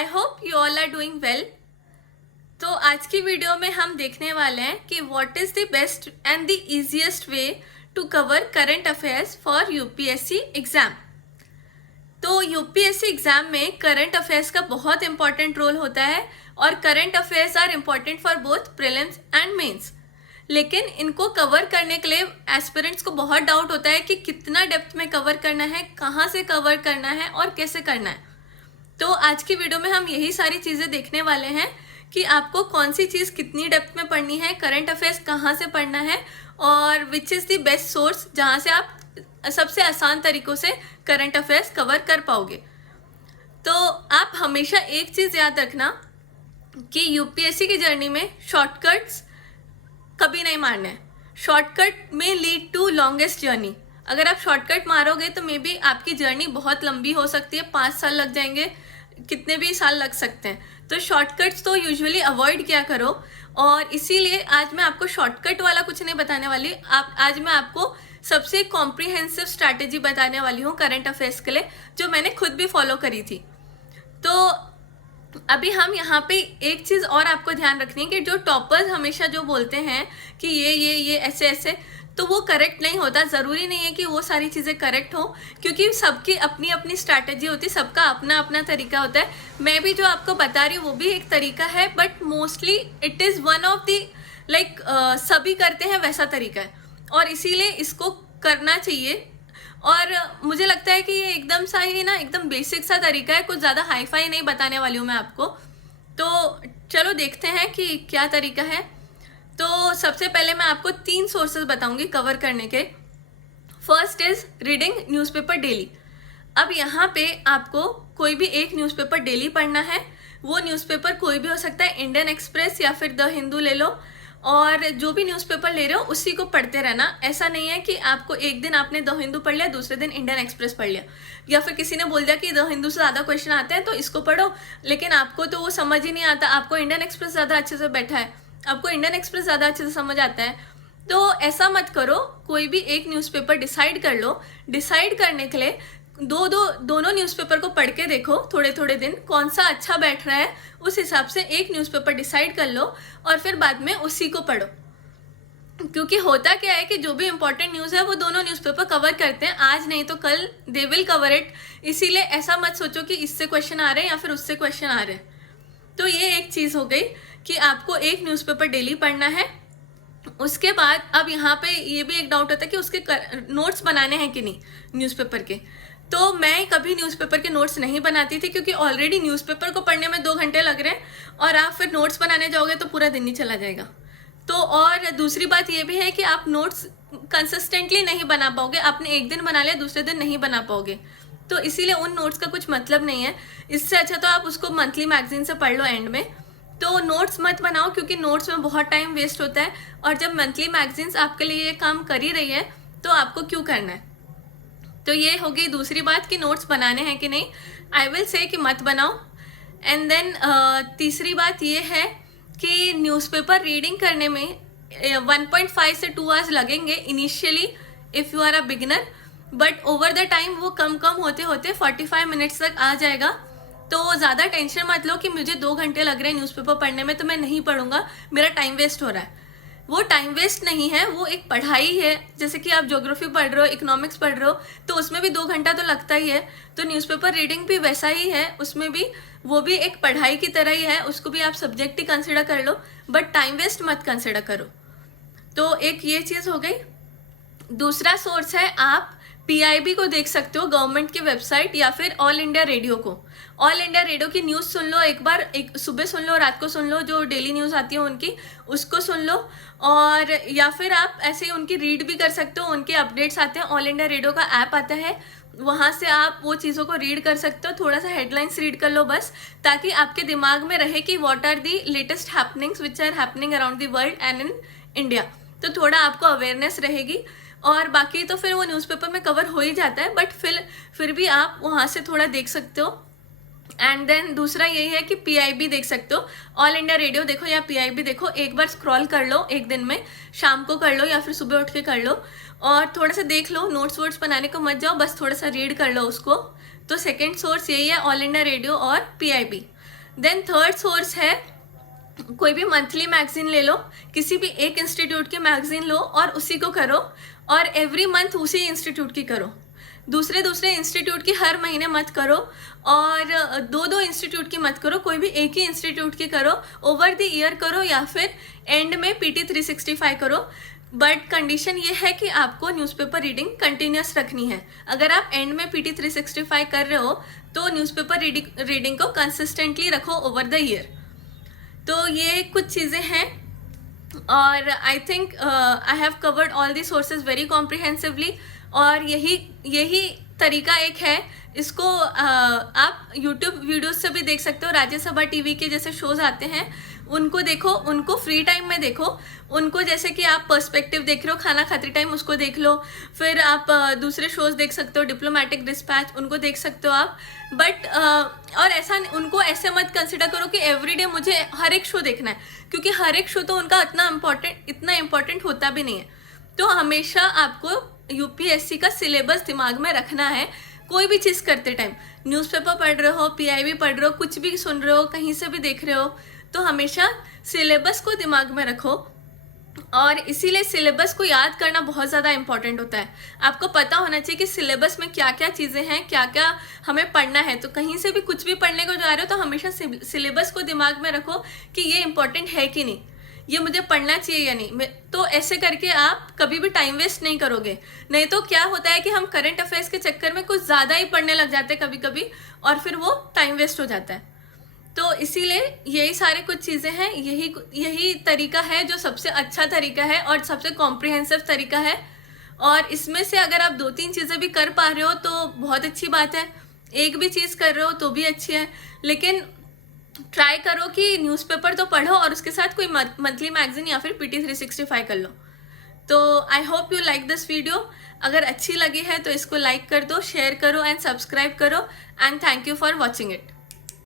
I hope you all are doing well. तो आज की वीडियो में हम देखने वाले हैं कि what is the best and the easiest way to cover current affairs for UPSC exam. तो यूपीएससी एग्जाम में करंट अफेयर्स का बहुत इंपॉर्टेंट रोल होता है और current affairs are important for both prelims and mains. लेकिन इनको कवर करने के लिए एस्पिरेंट्स को बहुत डाउट होता है कि कितना डेप्थ में कवर करना है, कहाँ से कवर करना है और कैसे करना है। तो आज की वीडियो में हम यही सारी चीज़ें देखने वाले हैं कि आपको कौन सी चीज़ कितनी डेप्थ में पढ़नी है, करंट अफेयर्स कहाँ से पढ़ना है और which is the best source जहाँ से आप सबसे आसान तरीक़ों से करंट अफेयर्स कवर कर पाओगे। तो आप हमेशा एक चीज़ याद रखना कि यूपीएससी की जर्नी में शॉर्टकट्स कभी नहीं मारना है। शॉर्टकट में लीड टू लॉन्गेस्ट जर्नी। अगर आप शॉर्टकट मारोगे तो मे बी आपकी जर्नी बहुत लंबी हो सकती है, 5 साल लग जाएंगे, कितने भी साल लग सकते हैं। तो शॉर्टकट्स तो यूजुअली अवॉइड किया करो और इसीलिए आज मैं आपको शॉर्टकट वाला कुछ नहीं बताने वाली। आज मैं आपको सबसे कॉम्प्रिहेंसिव स्ट्रैटेजी बताने वाली हूँ करंट अफेयर्स के लिए, जो मैंने खुद भी फॉलो करी थी। तो अभी हम यहाँ पे एक चीज़ और आपको ध्यान रखनी है कि जो टॉपर्स हमेशा जो बोलते हैं कि ये ऐसे ऐसे, तो वो करेक्ट नहीं होता। ज़रूरी नहीं है कि वो सारी चीज़ें करेक्ट हो, क्योंकि सबकी अपनी अपनी स्ट्रैटेजी होती है, सबका अपना अपना तरीका होता है। मैं भी जो आपको बता रही हूँ वो भी एक तरीका है, but mostly it is one of the सभी करते हैं वैसा तरीका है और इसीलिए इसको करना चाहिए। और मुझे लगता है कि ये एकदम सा ही ना, एकदम बेसिक सा तरीका है, कुछ ज़्यादा हाई फाई नहीं बताने वाली हूँ मैं आपको। तो चलो देखते हैं कि क्या तरीका है। तो सबसे पहले मैं आपको 3 सोर्सेज बताऊंगी कवर करने के। First is reading newspaper daily. अब यहाँ पे आपको कोई भी एक न्यूज़पेपर डेली पढ़ना है। वो न्यूज़पेपर कोई भी हो सकता है, इंडियन एक्सप्रेस या फिर द हिंदू ले लो, और जो भी न्यूज़पेपर ले रहे हो उसी को पढ़ते रहना। ऐसा नहीं है कि आपको एक दिन आपने द हिंदू पढ़ लिया, दूसरे दिन इंडियन एक्सप्रेस पढ़ लिया, या फिर किसी ने बोल दिया कि द हिंदू से ज़्यादा क्वेश्चन आते हैं तो इसको पढ़ो, लेकिन आपको तो वो समझ ही नहीं आता। आपको इंडियन एक्सप्रेस ज़्यादा अच्छे से बैठा है, आपको इंडियन एक्सप्रेस ज़्यादा अच्छे से समझ आता है। तो ऐसा मत करो, कोई भी एक न्यूज़पेपर डिसाइड कर लो। डिसाइड करने के लिए दोनों न्यूज़पेपर को पढ़ के देखो थोड़े थोड़े दिन, कौन सा अच्छा बैठ रहा है, उस हिसाब से एक न्यूज़पेपर डिसाइड कर लो और फिर बाद में उसी को पढ़ो। क्योंकि होता क्या है कि जो भी इंपॉर्टेंट न्यूज़ है वो दोनों न्यूज़पेपर कवर करते हैं, आज नहीं तो कल दे विल कवर इट। इसीलिए ऐसा मत सोचो कि इससे क्वेश्चन आ रहे हैं या फिर उससे क्वेश्चन आ रहे हैं। तो ये एक चीज़ हो गई कि आपको एक न्यूज़पेपर डेली पढ़ना है। उसके बाद अब यहाँ पे ये भी एक डाउट होता है कि उसके नोट्स बनाने हैं कि नहीं न्यूज़पेपर के। तो मैं कभी न्यूज़पेपर के नोट्स नहीं बनाती थी, क्योंकि ऑलरेडी न्यूज़पेपर को पढ़ने में 2 घंटे लग रहे हैं और आप फिर नोट्स बनाने जाओगे तो पूरा दिन ही चला जाएगा। तो और दूसरी बात ये भी है कि आप नोट्स कंसिस्टेंटली नहीं बना पाओगे। आपने एक दिन बना लिया, दूसरे दिन नहीं बना पाओगे, तो इसीलिए उन नोट्स का कुछ मतलब नहीं है। इससे अच्छा तो आप उसको मंथली मैगजीन से पढ़ लो एंड में। तो नोट्स मत बनाओ, क्योंकि नोट्स में बहुत टाइम वेस्ट होता है, और जब मंथली मैगजीन्स आपके लिए ये काम कर ही रही है तो आपको क्यों करना है। तो ये हो गई दूसरी बात कि नोट्स बनाने हैं कि नहीं। आई विल से कि मत बनाओ। एंड देन तीसरी बात ये है कि न्यूज़पेपर रीडिंग करने में 1.5 से 2 आवर्स लगेंगे initially if you are a beginner, but over the time वो कम होते होते 45 मिनट्स तक आ जाएगा। तो ज़्यादा टेंशन मत लो कि मुझे 2 घंटे लग रहे हैं न्यूज़पेपर पढ़ने में तो मैं नहीं पढ़ूंगा, मेरा टाइम वेस्ट हो रहा है। वो टाइम वेस्ट नहीं है, वो एक पढ़ाई है। जैसे कि आप ज्योग्राफी पढ़ रहे हो, इकोनॉमिक्स पढ़ रहे हो, तो उसमें भी 2 घंटा तो लगता ही है। तो न्यूज़पेपर रीडिंग भी वैसा ही है, उसमें भी वो भी एक पढ़ाई की तरह ही है, उसको भी आप सब्जेक्ट ही कंसिडर कर लो, बट टाइम वेस्ट मत कंसिडर करो। तो एक ये चीज़ हो गई। दूसरा सोर्स है, आप पीआईबी को देख सकते हो, गवर्नमेंट की वेबसाइट, या फिर ऑल इंडिया रेडियो को। ऑल इंडिया रेडियो की न्यूज़ सुन लो एक बार, एक सुबह सुन लो, रात को सुन लो, जो डेली न्यूज़ आती है उनकी, उसको सुन लो। और या फिर आप ऐसे ही उनकी रीड भी कर सकते हो, उनके अपडेट्स आते हैं, ऑल इंडिया रेडियो का ऐप आता है, वहाँ से आप वो चीज़ों को रीड कर सकते हो। थोड़ा सा हेडलाइंस रीड कर लो बस, ताकि आपके दिमाग में रहे कि what are the latest happenings which are happening around the world and in India. तो थोड़ा आपको अवेयरनेस रहेगी। और बाकी तो फिर वो न्यूज़पेपर में कवर हो ही जाता है, बट फिर भी आप वहाँ से थोड़ा देख सकते हो। एंड देन दूसरा यही है कि पीआईबी देख सकते हो, ऑल इंडिया रेडियो देखो या पीआईबी देखो, एक बार स्क्रॉल कर लो एक दिन में, शाम को कर लो या फिर सुबह उठ के कर लो, और थोड़ा सा देख लो। नोट्स वोट्स बनाने को मत जाओ, बस थोड़ा सा रीड कर लो उसको। तो सेकंड सोर्स यही है, ऑल इंडिया रेडियो और पीआईबी। देन थर्ड सोर्स है, कोई भी मंथली मैगजीन ले लो, किसी भी एक इंस्टीट्यूट की मैगजीन लो और उसी को करो, और एवरी मंथ उसी इंस्टीट्यूट की करो। दूसरे इंस्टीट्यूट की हर महीने मत करो, और दो इंस्टीट्यूट की मत करो, कोई भी एक ही इंस्टीट्यूट की करो। ओवर द ईयर करो या फिर एंड में PT 365 करो। बट कंडीशन ये है कि आपको न्यूज़पेपर रीडिंग कंटिन्यूस रखनी है। अगर आप एंड में PT 365 कर रहे हो तो न्यूज़पेपर रीडिंग को कंसिस्टेंटली रखो ओवर द ईयर। तो ये कुछ चीज़ें हैं, और I think I have covered all the sources very comprehensively. और यही तरीका एक है, इसको आप यूट्यूब वीडियोस से भी देख सकते हो। राज्यसभा टीवी के जैसे शोज आते हैं उनको देखो, उनको फ्री टाइम में देखो उनको, जैसे कि आप पर्सपेक्टिव देख रहे हो खाना खाते टाइम, उसको देख लो। फिर आप दूसरे शोज देख सकते हो, डिप्लोमेटिक डिस्पैच, उनको देख सकते हो आप। बट और ऐसा उनको ऐसे मत कंसिडर करो कि एवरीडे मुझे हर एक शो देखना है, क्योंकि हर एक शो तो उनका इतना इम्पोर्टेंट होता भी नहीं है। तो हमेशा आपको यूपीएससी का सिलेबस दिमाग में रखना है। कोई भी चीज़ करते टाइम, न्यूज़पेपर पढ़ रहे हो, PIB पढ़ रहे हो, कुछ भी सुन रहे हो, कहीं से भी देख रहे हो, तो हमेशा सिलेबस को दिमाग में रखो। और इसीलिए सिलेबस को याद करना बहुत ज़्यादा इंपॉर्टेंट होता है। आपको पता होना चाहिए कि सिलेबस में क्या क्या चीज़ें हैं, क्या क्या हमें पढ़ना है। तो कहीं से भी कुछ भी पढ़ने को जा रहे हो तो हमेशा सिलेबस को दिमाग में रखो कि ये इंपॉर्टेंट है कि नहीं, ये मुझे पढ़ना चाहिए या नहीं। तो ऐसे करके आप कभी भी टाइम वेस्ट नहीं करोगे। नहीं तो क्या होता है कि हम करंट अफेयर्स के चक्कर में कुछ ज़्यादा ही पढ़ने लग जाते हैं कभी कभी, और फिर वो टाइम वेस्ट हो जाता है। तो इसीलिए यही सारे कुछ चीज़ें हैं, यही तरीका है जो सबसे अच्छा तरीका है और सबसे कॉम्प्रिहेंसिव तरीका है। और इसमें से अगर आप 2-3 चीज़ें भी कर पा रहे हो तो बहुत अच्छी बात है, एक भी चीज़ कर रहे हो तो भी अच्छी है। लेकिन ट्राई करो कि न्यूज़पेपर तो पढ़ो और उसके साथ कोई मंथली मैगजीन या फिर PT 365 कर लो। तो आई hope you like this video. अगर अच्छी लगी है तो इसको लाइक कर दो, शेयर करो एंड सब्सक्राइब करो। And thank you for watching it.